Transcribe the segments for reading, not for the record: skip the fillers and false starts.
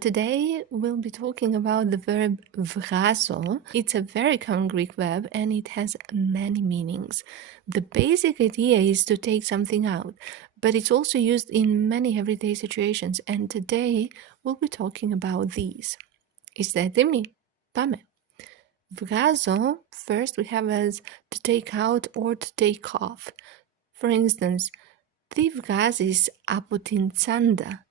Today we'll be talking about the verb βγάζω. It's a very common Greek verb and it has many meanings. The basic idea is to take something out, but it's also used in many everyday situations and today we'll be talking about these. Είστε έτοιμοι? Πάμε. Βγάζω, first we have as to take out or to take off. For instance, τι βγάζεις από την τσάντα?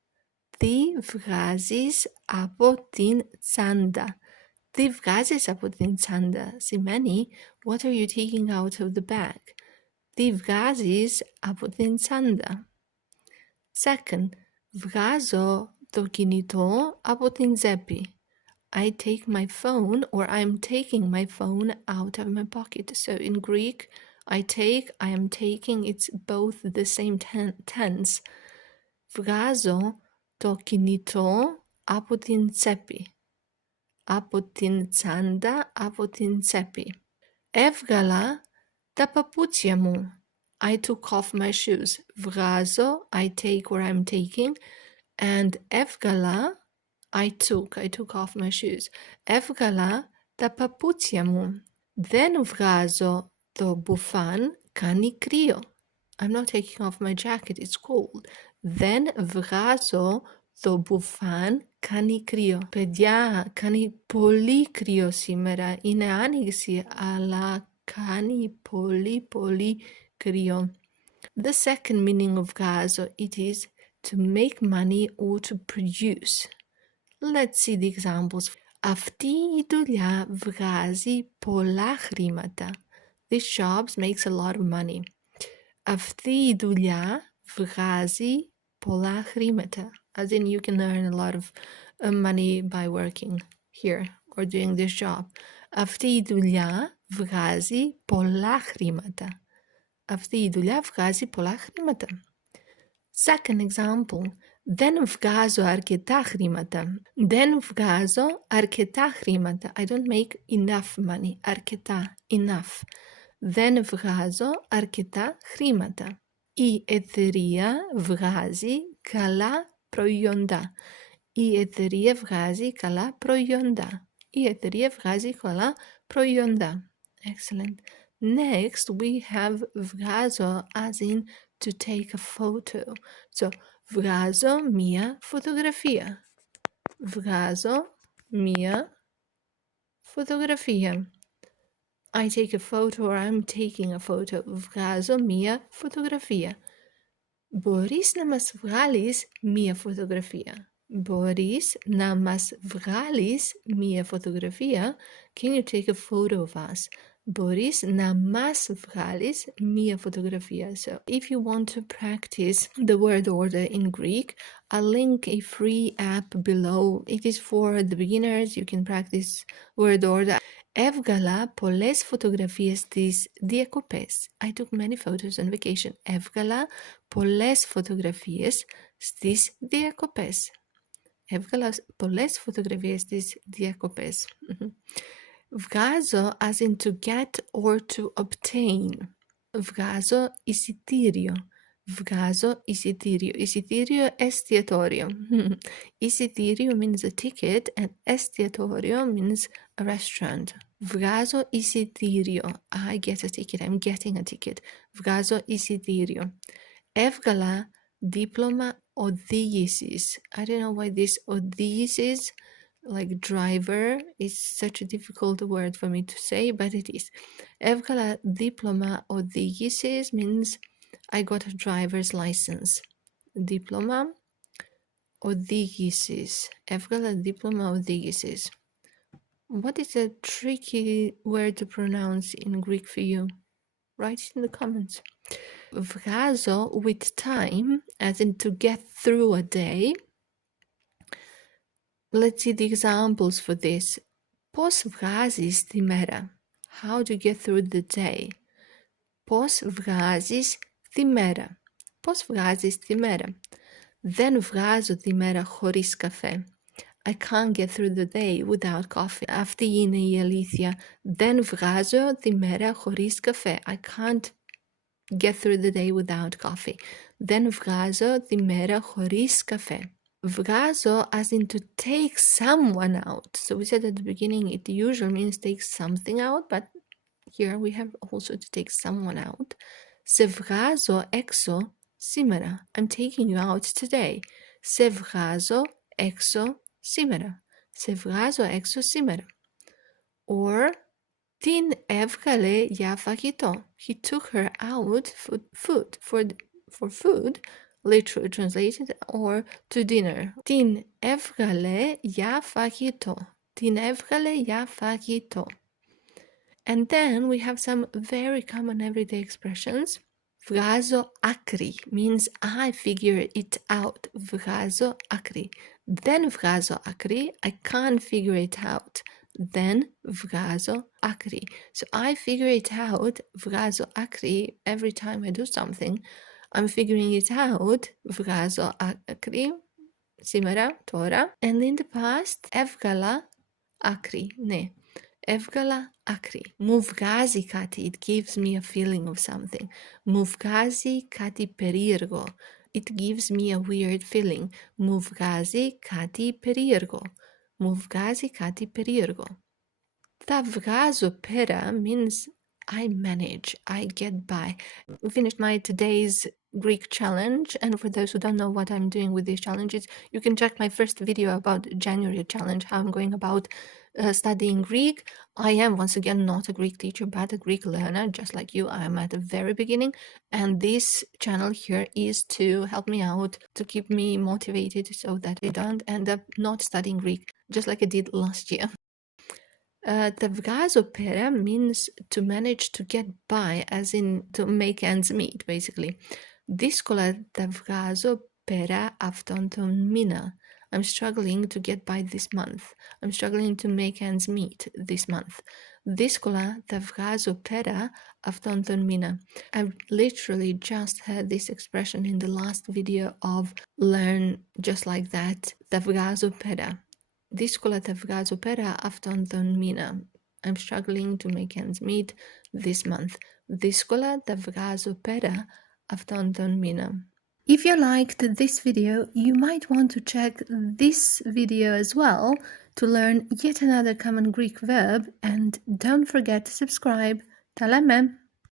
Τι βγάζεις από την τσάντα? Τι βγάζεις από την τσάντα σημαίνει what are you taking out of the bag? Τι βγάζεις από την τσάντα? Second, βγάζω το κινητό από την τσέπη. I take my phone or I'm taking my phone out of my pocket. So in Greek, I am taking, it's both the same tense. Βγάζω το κινητό από την τσέπη. Από την τσάντα, από την τσέπη. Έβγαλα τα παπούτσια μου. I took off my shoes. Βγάζω, I take or I'm taking. And έβγαλα, I took off my shoes. Έβγαλα τα παπούτσια μου. Δεν βγάζω το μπουφάν, κάνει κρύο. I'm not taking off my jacket, it's cold. Δεν βγάζω το μπουφάν, κάνει κρύο. Παιδιά, κάνει πολύ κρύο σήμερα. Είναι άνοιξη, αλλά κάνει πολύ κρύο. The second meaning of βγάζω, it is to make money or to produce. Let's see the examples. Αυτή η δουλειά βγάζει πολλά χρήματα. This job makes a lot of money. Αυτή η δουλειά βγάζει πολλά χρήματα. As in you can earn a lot of money by working here or doing this job. Αυτή η δουλειά βγάζει πολλά χρήματα. Αυτή η δουλειά βγάζει πολλά χρήματα. Second example. Δεν βγάζω αρκετά χρήματα. Δεν βγάζω αρκετά χρήματα. I don't make enough money. Αρκετά. Enough. Δεν βγάζω αρκετά χρήματα. Η εταιρεία βγάζει καλά προϊόντα. Η εταιρεία βγάζει καλά προϊόντα. Η εταιρεία βγάζει καλά προϊόντα. Excellent. Next, we have βγάζω as in to take a photo. So, βγάζω μία φωτογραφία. Βγάζω μία φωτογραφία. I take a photo or I'm taking a photo. Βγάζω μία φωτογραφία. Μπορείς να μας βγάλεις μία φωτογραφία. Μπορείς να μας βγάλεις μία φωτογραφία. Can you take a photo of us? Μπορείς να μας βγάλεις μία φωτογραφία. So if you want to practice the word order in Greek, I'll link a free app below. It is for the beginners. You can practice word order. Έβγαλα πολλές φωτογραφίες στις διακοπές. I took many photos on vacation. Έβγαλα πολλές φωτογραφίες στις διακοπές. Έβγαλα πολλές φωτογραφίες στις διακοπές. Βγάζω as in to get or to obtain. Βγάζω εισιτήριο. Βγάζω εισιτήριο. Εισιτήριο εστιατόριο. Εισιτήριο means a ticket and εστιατόριο means a restaurant. Βγάζω εισιτήριο. I get a ticket. I'm getting a ticket. Βγάζω εισιτήριο. Έβγαλα δίπλωμα οδήγησης. I don't know why this οδήγησης like driver is such a difficult word for me to say, but it is. Έβγαλα δίπλωμα οδήγησης means I got a driver's license. Δίπλωμα οδήγησης. Έβγαλα δίπλωμα οδήγησης. What is a tricky word to pronounce in Greek for you? Write it in the comments. Βγάζω with time, as in to get through a day. Let's see the examples for this. Πώς βγάζεις τη μέρα? How to get through the day. Πώς βγάζεις τη μέρα? Πώς βγάζεις τη μέρα? Δεν βγάζω τη μέρα χωρίς καφέ. I can't get through the day without coffee. Αυτή είναι η αλήθεια. Δεν βγάζω τη μέρα χωρίς καφέ. I can't get through the day without coffee. Δεν βγάζω τη μέρα χωρίς καφέ. Βγάζω as in to take someone out. So we said at the beginning it usually means take something out, but here we have also to take someone out. Σε βγάζω έξω σήμερα. I'm taking you out today. Σε βγάζω έξω σήμερα. Σε βγάζω έξω σήμερα. Or την έβγαλε για φαγητό. He took her out for food, literally translated, or to dinner. Την έβγαλε για φαγητό. Την έβγαλε για φαγητό. And then we have some very common everyday expressions. Βγάζω άκρη means I figure it out. Βγάζω άκρη. Δεν βγάζω άκρη. I can't figure it out. Then βγάζω άκρη. So I figure it out. Βγάζω άκρη. Every time I do something, I'm figuring it out. Βγάζω άκρη. Σήμερα, τώρα. And in the past, έβγαλα άκρη. Ναι. Έβγαλα άκρη. Μου βγάζει κάτι. It gives me a feeling of something. Μου βγάζει κάτι περίεργο. It gives me a weird feeling. Μου βγάζει κάτι περίεργο. Μου βγάζει κάτι περίεργο. Τα βγάζω πέρα means I manage, I get by. We finished my today's Greek challenge, and for those who don't know what I'm doing with these challenges, you can check my first video about January challenge, how I'm going about studying Greek. I am once again not a Greek teacher, but a Greek learner, just like you. I am at the very beginning, and this channel here is to help me out, to keep me motivated so that I don't end up not studying Greek, just like I did last year. The βγάζω πέρα means to manage to get by, as in to make ends meet, basically. Δύσκολα τα βγάζω πέρα αυτόν τον μήνα. I'm struggling to get by this month. I'm struggling to make ends meet this month. Δύσκολα τα βγάζω πέρα αυτόν τον μήνα. I've literally just had this expression in the last video of learn just like that. Τα βγάζω πέρα. Δύσκολα τα βγάζω πέρα αυτόν τον μήνα. I'm struggling to make ends meet this month. Δύσκολα τα βγάζω πέρα αυτόν τον μήνα. If you liked this video, you might want to check this video as well to learn yet another common Greek verb, and don't forget to subscribe. Τα λέμε!